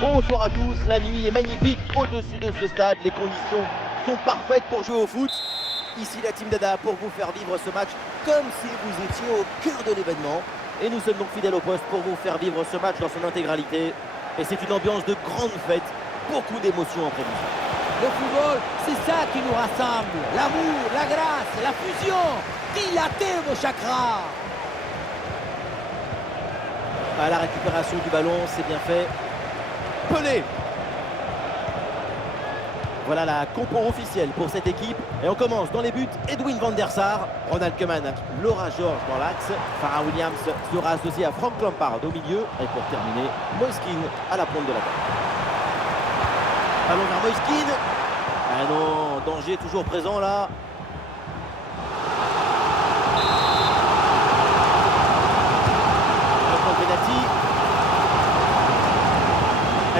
Bonsoir à tous, la nuit est magnifique au-dessus de ce stade, les conditions sont parfaites pour jouer au foot. Ici la team Dada pour vous faire vivre ce match comme si vous étiez au cœur de l'événement. Et nous sommes donc fidèles au poste pour vous faire vivre ce match dans son intégralité. Et c'est une ambiance de grande fête, beaucoup d'émotions en prévision. Le football, c'est ça qui nous rassemble. L'amour, la grâce, la fusion. Dilatez vos chakras. À la récupération du ballon, c'est bien fait. Pelé. Voilà la compo officielle pour cette équipe. Et on commence dans les buts. Edwin van der Sar, Ronald Koeman, Laura George dans l'axe. Farah Williams sera associé à Frank Lampard au milieu. Et pour terminer, Moiskin à la pointe de l'attaque. Ballon vers Moiskin. Ah non, danger toujours présent là.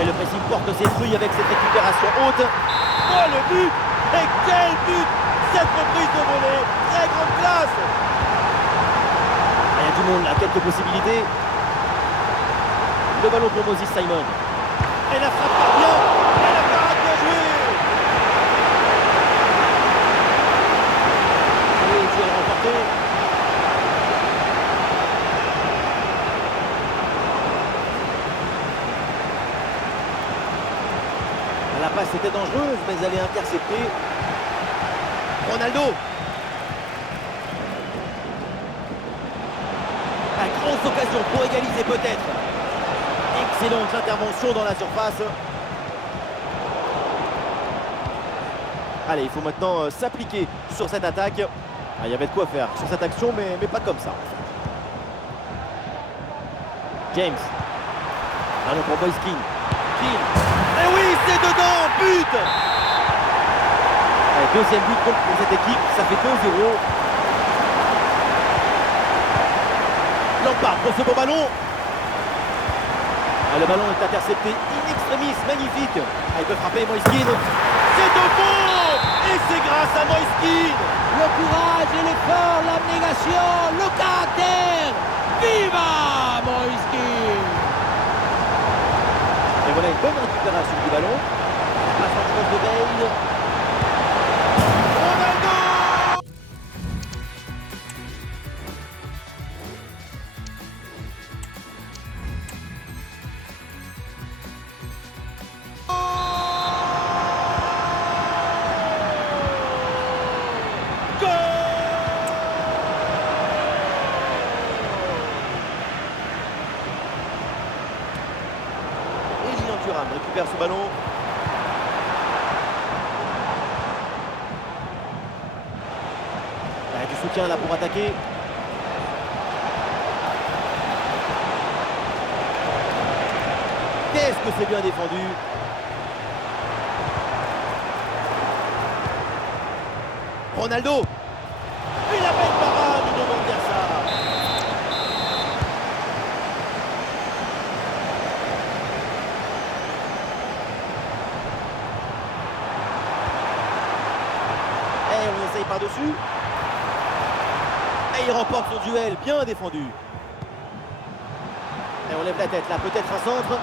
Et le pressing porte ses fruits avec cette récupération haute. Oh le but! Et quel but! Cette reprise de volée, très grande classe! Il y a du monde là, quelques possibilités. Le ballon pour Moses Simon. Et la frappe part bien! Et la parade bien jouée! Et il est remporté. La passe était dangereuse, mais elle est interceptée. Ronaldo. La grosse occasion pour égaliser peut-être. Excellente intervention dans la surface. Allez, il faut maintenant s'appliquer sur cette attaque. Ah, il y avait de quoi faire sur cette action, mais pas comme ça. James. Ballon pour Moiskin. Et oui, c'est dedans, but! Allez, deuxième but donc pour cette équipe, ça fait 2-0. Lampard pour ce beau ballon. Ah, le ballon est intercepté in extremis, magnifique. Ah, il peut frapper Moiskin. C'est au fond! Et c'est grâce à Moiskin! Le courage et l'effort, l'abnégation, le caractère. Viva Moiskin! Et voilà une bonne récupération du ballon. Passe en chose de Bale. Ronaldo! Récupère ce ballon. Il y a du soutien là pour attaquer. Qu'est-ce que c'est bien défendu. Ronaldo. Il a fait une parade de Van der Sar. On essaye par-dessus. Et il remporte son duel, bien défendu. Et on lève la tête, là, peut-être un centre.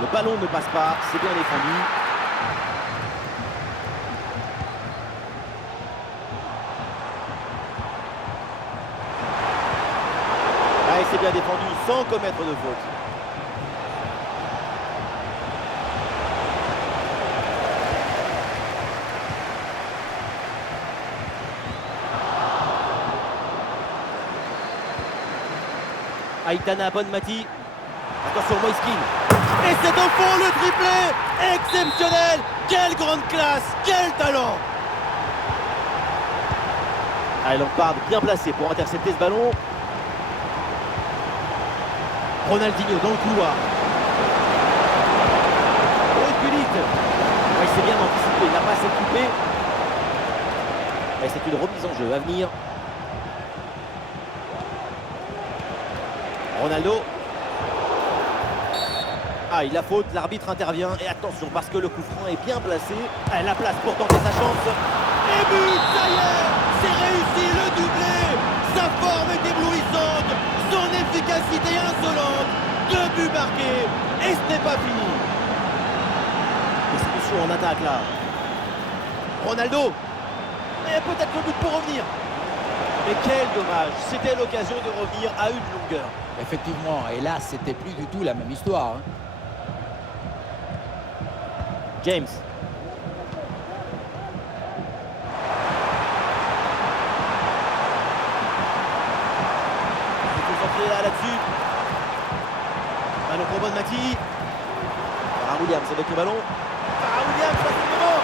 Le ballon ne passe pas, c'est bien défendu. Et c'est bien défendu, sans commettre de faute. Aitana Bonmati. Attention Moiskin. Et c'est au fond le triplé. Exceptionnel. Quelle grande classe. Quel talent. Lampard bien placé pour intercepter ce ballon. Ronaldinho dans le couloir. Gullit. Il s'est bien anticipé. Il n'a pas s'occupé. Et c'est une remise en jeu à venir. Ronaldo. Ah, il a faute, l'arbitre intervient. Et attention, parce que le coup franc est bien placé. Ah, la place pour tenter sa chance. Et but, ça y est, c'est réussi, le doublé. Sa forme est éblouissante, son efficacité insolente. 2 buts marqués, et ce n'est pas fini. en attaque là. Ronaldo. Et peut-être le but pour revenir. Mais quel dommage. C'était l'occasion de revenir à une longueur. Effectivement, et là, c'était plus du tout la même histoire. Hein. James. Il faut sortir là-dessus. Ballon pour Bonmati. Farah Williams avec le ballon. Farah Williams, facilement.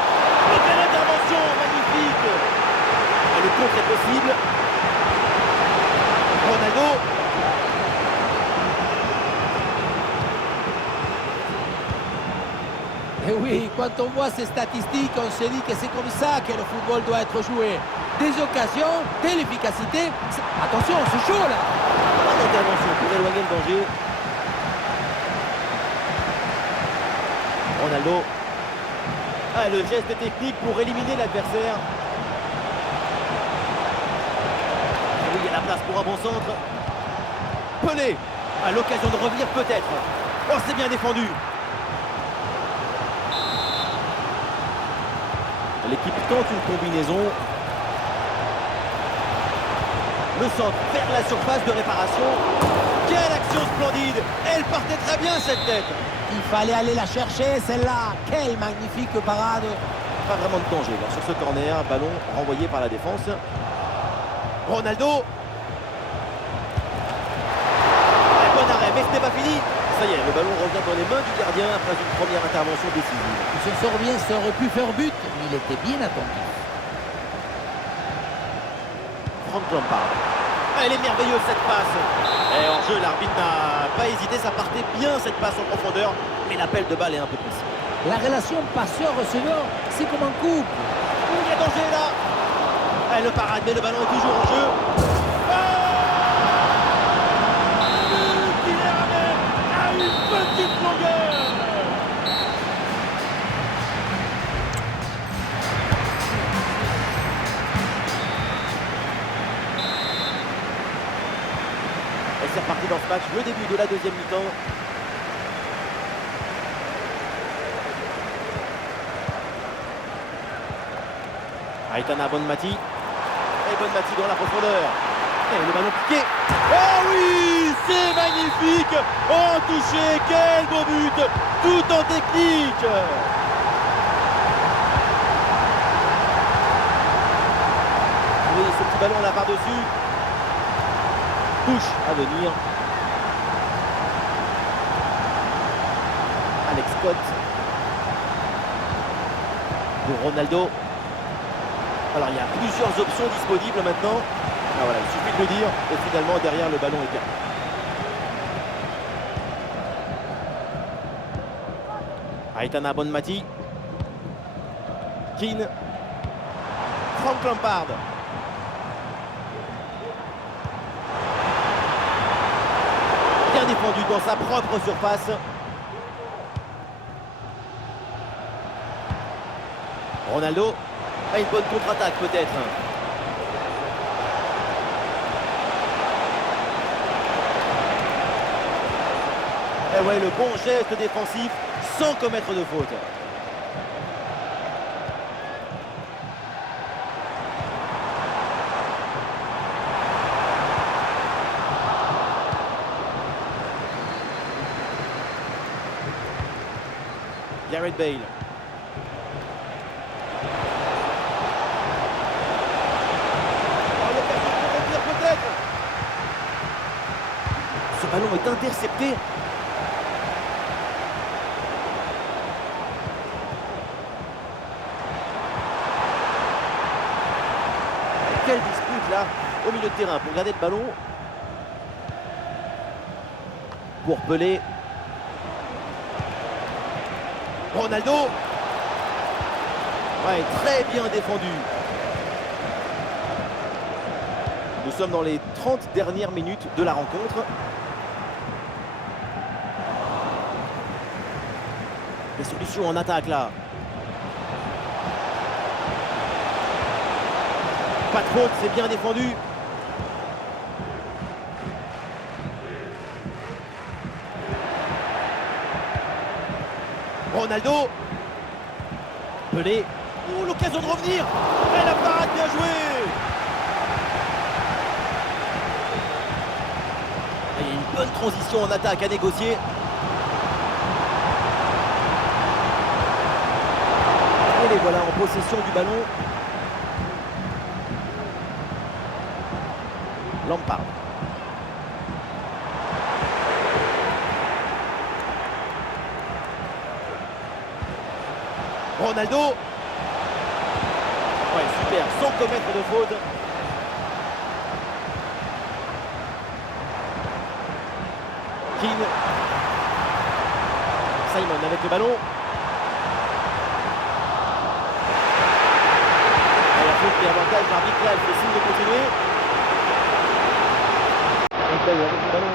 Et quelle intervention magnifique. Et le contre est possible. Ronaldo. Et oui, quand on voit ces statistiques, on se dit que c'est comme ça que le football doit être joué. Des occasions, de l'efficacité. Attention, c'est chaud là. Bonne intervention pour éloigner le danger. Ronaldo. Ah, le geste technique pour éliminer l'adversaire. Et oui, il y a la place pour un bon centre. Pelé. Ah, l'occasion de revenir peut-être. Oh, c'est bien défendu. L'équipe tente une combinaison. Le centre vers la surface de réparation. Quelle action splendide. Elle partait très bien cette tête. Il fallait aller la chercher, celle-là. Quelle magnifique parade. Pas vraiment de danger là, sur ce corner. Ballon renvoyé par la défense. Ronaldo. Un bon arrêt, mais ce n'est pas fini. Ça y est, le ballon revient dans les mains du gardien après une première intervention décisive. Il se sort bien, ça aurait pu faire but, mais il était bien attendu. Frank Lampard. Elle est merveilleuse cette passe. Et en jeu, l'arbitre n'a pas hésité, ça partait bien cette passe en profondeur, mais l'appel de balle est un peu précis. La relation passeur-receveur, c'est comme un couple. Il y a danger là. Elle le parade, mais le ballon est toujours en jeu. Il est ramené à une petite longueur. Et c'est reparti dans ce match, le début de la deuxième mi-temps. Aitana Bonmati. Et Bonmati dans la profondeur. Et le ballon piqué. Oh oui, c'est magnifique. Oh, touché, quel beau but. Tout en technique. Oui, ce petit ballon là par-dessus. Touche à venir. Alex Scott. Pour Ronaldo. Alors il y a plusieurs options disponibles maintenant. Ah, voilà, il suffit de le dire. Et finalement derrière le ballon est perdu. Aitana Bonmati. Keane. Frank Lampard. Bien défendu dans sa propre surface. Ronaldo. Ah, une bonne contre-attaque peut-être. Et ouais, le bon geste défensif sans commettre de faute. Gareth Bale. Ce ballon est intercepté. Quelle dispute là au milieu de terrain pour garder le ballon. Pour Pelé. Ronaldo. Ouais, très bien défendu. Nous sommes dans les 30 dernières minutes de la rencontre. Des solutions en attaque là. Pas de faute, c'est bien défendu. Ronaldo. Pelé. Oh, l'occasion de revenir. Et la parade, bien joué. Et une bonne transition en attaque à négocier. Et les voilà en possession du ballon. Lampard. Ronaldo. Ouais, super, sans commettre de faute. Keane. Simon avec le ballon. Et la faute et avantage arbitral fait signe de continuer. Avec le ballon.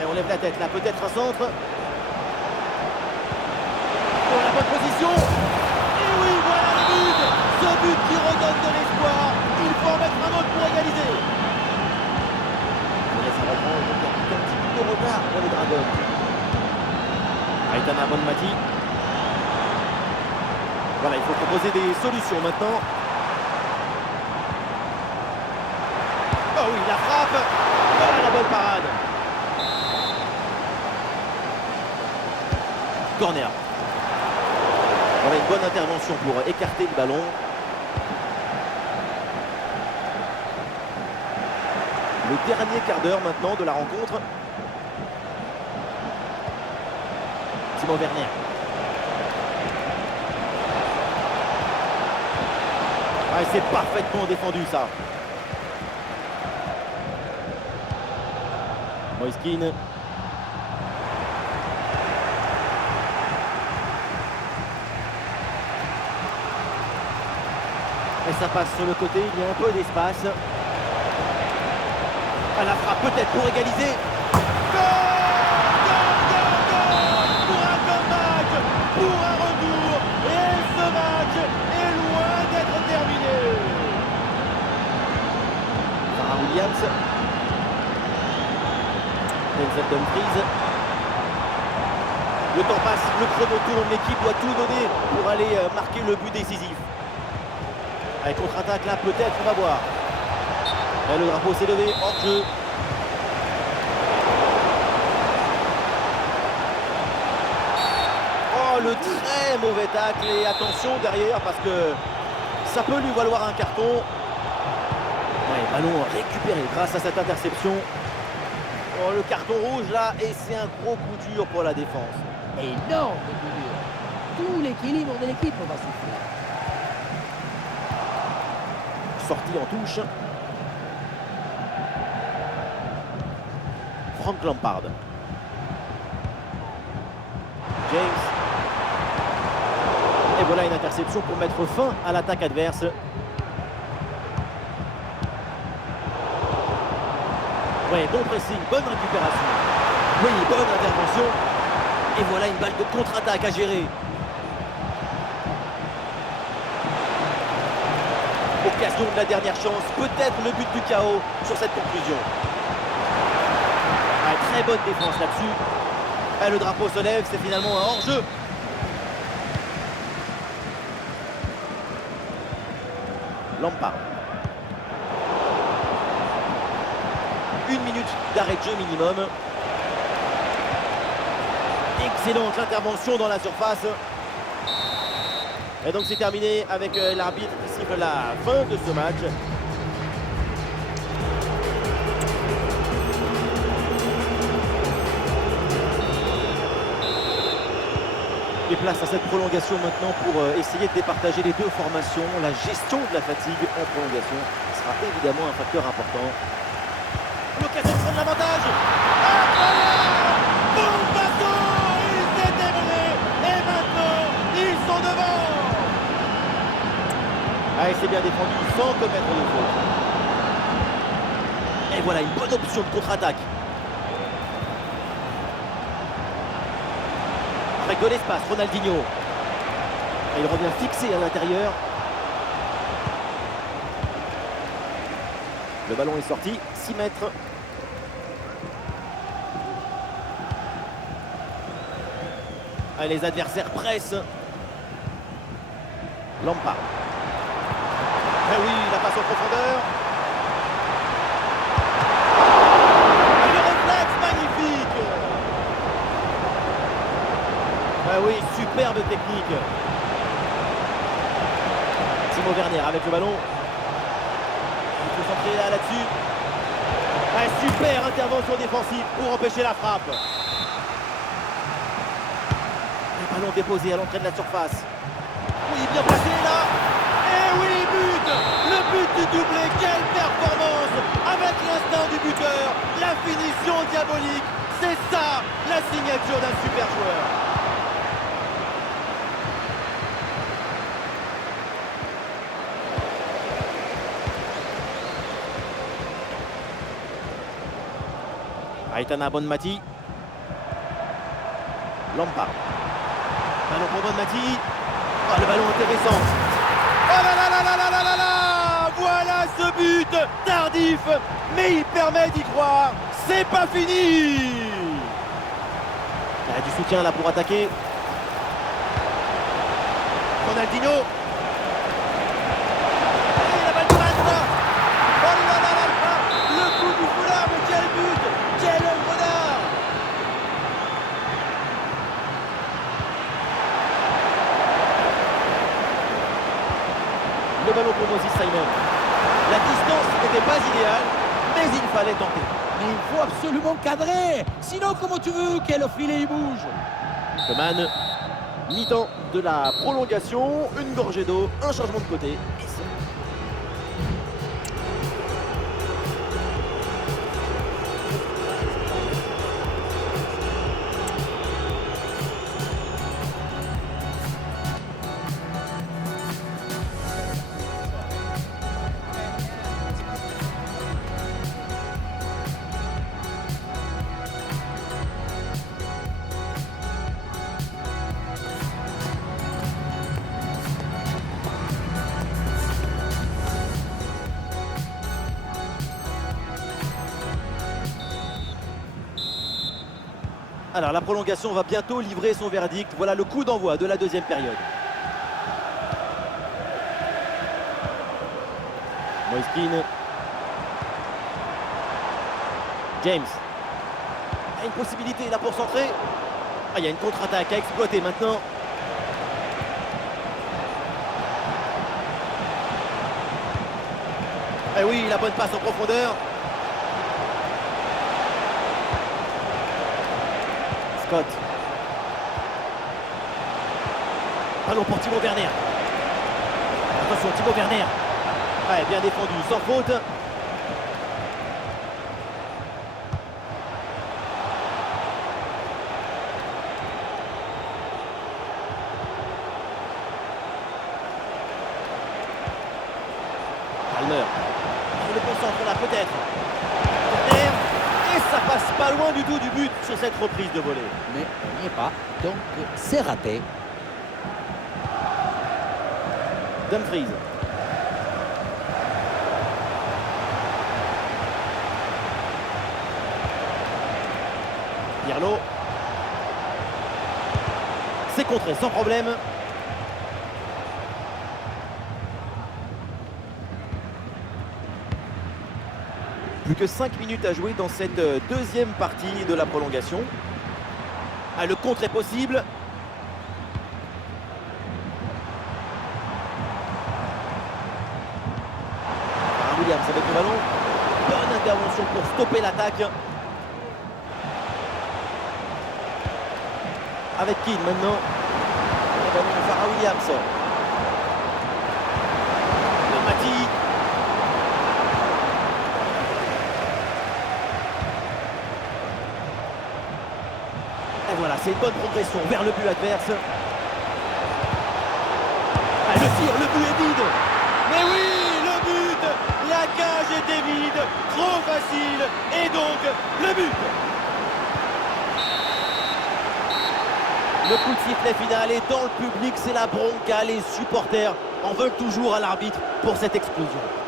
Et on lève la tête là, peut-être un centre. Pour la bonne position. Et oui, voilà le but. Ce but qui redonne de l'espoir. Il faut en mettre un autre pour égaliser. Et ça reprend donc un petit peu de retard pour les Dragons. Aitana Bonmati. Voilà, il faut proposer des solutions maintenant. Oh oui, la frappe. Voilà la bonne parade. Corner. Voilà une bonne intervention pour écarter le ballon. Le dernier quart d'heure maintenant de la rencontre. Timo Werner. Ouais, c'est parfaitement défendu ça. Moise Kean. Et ça passe sur le côté, il y a un peu d'espace. À la frappe peut-être pour égaliser. Goal! Pour un comeback, pour un retour. Et ce match est loin d'être terminé. Farah Williams. Denzel Dumfries. Le temps passe, le chrono tourne, l'équipe doit tout donner pour aller marquer le but décisif. Allez, contre-attaque là, peut-être, on va voir. Et le drapeau s'est levé, hors jeu. Oh, le très mauvais tacle. Et attention derrière, parce que ça peut lui valoir un carton. Ouais, ballon récupéré grâce à cette interception. Oh, le carton rouge là, et c'est un gros coup dur pour la défense. Énorme coup dur. Tout l'équilibre de l'équipe va souffrir. Sortie en touche. Frank Lampard. James. Et voilà une interception pour mettre fin à l'attaque adverse. Ouais, bon pressing, bonne récupération. Oui, bonne intervention. Et voilà une balle de contre-attaque à gérer. Occasion de la dernière chance, peut-être le but du chaos sur cette conclusion. Ah, très bonne défense là-dessus. Ah, le drapeau se lève, c'est finalement un hors-jeu. Lampard. 1 minute d'arrêt de jeu minimum. Excellente intervention dans la surface. Et donc c'est terminé avec l'arbitre qui siffle la fin de ce match. Et place à cette prolongation maintenant pour essayer de départager les deux formations. La gestion de la fatigue en prolongation sera évidemment un facteur important. L'occasion de prendre l'avantage. Incroyable! Bon bateau! Il s'est élevé. Et maintenant, ils sont devant. Ah, et c'est bien défendu sans commettre de faute. Et voilà une bonne option de contre-attaque. Avec de l'espace, Ronaldinho. Et il revient fixé à l'intérieur. Le ballon est sorti, 6 mètres. Ah, les adversaires pressent. Lampard. Ah oui, la passe en profondeur. Ah, le réflexe magnifique. Ah oui, superbe technique. Timo Werner avec le ballon. Il faut s'entrer là-dessus. Ah, super intervention défensive pour empêcher la frappe. Le ballon déposé à l'entrée de la surface. Oui, bien placé là. Et oui, but. Le but du doublé. Quelle performance. Avec l'instinct du buteur. La finition diabolique. C'est ça, la signature d'un super joueur. Aitana Bonmati. Lampard. Ballon pour Bonmati. Oh, le ballon intéressant. Oh là là là là là là là là. Voilà ce but tardif, mais il permet d'y croire. C'est pas fini. Il y a du soutien là pour attaquer. Ronaldinho. Et la balle de Rasta. Oh là là là là. Le coup du foulard, mais quel but. Quel œuvre d'art. Le ballon pour Moses Simon. La distance n'était pas idéale, mais il fallait tenter. Mais il faut absolument cadrer. Sinon, comment tu veux que le filet il bouge? Coman, mi-temps de la prolongation, une gorgée d'eau, un changement de côté. Alors la prolongation va bientôt livrer son verdict. Voilà le coup d'envoi de la deuxième période. Moise Kean. James. Il y a une possibilité là pour centrer. Ah, il y a une contre-attaque à exploiter maintenant. Eh oui, la bonne passe en profondeur. Scott. Ballon pour Timo Werner. Attention, Timo Werner. Ouais, bien défendu, sans faute. Palmer. Il le concentre là peut-être. Werner. Et ça passe pas loin du tout du but sur cette reprise de volée. Mais on n'y est pas, donc c'est raté. Dumfries. Pirlo. C'est contré sans problème. Plus que 5 minutes à jouer dans cette deuxième partie de la prolongation. Ah, le contre est possible. Williams avec le ballon. Bonne intervention pour stopper l'attaque. Avec Kean maintenant. Le ballon de Farah Williams. Bonmati. Et voilà, c'est une bonne progression vers le but adverse. Ah, le tir, le but est vide. Mais oui, le but! La cage était vide, trop facile, et donc le but! Le coup de sifflet final est dans le public, c'est la bronca, les supporters en veulent toujours à l'arbitre pour cette explosion.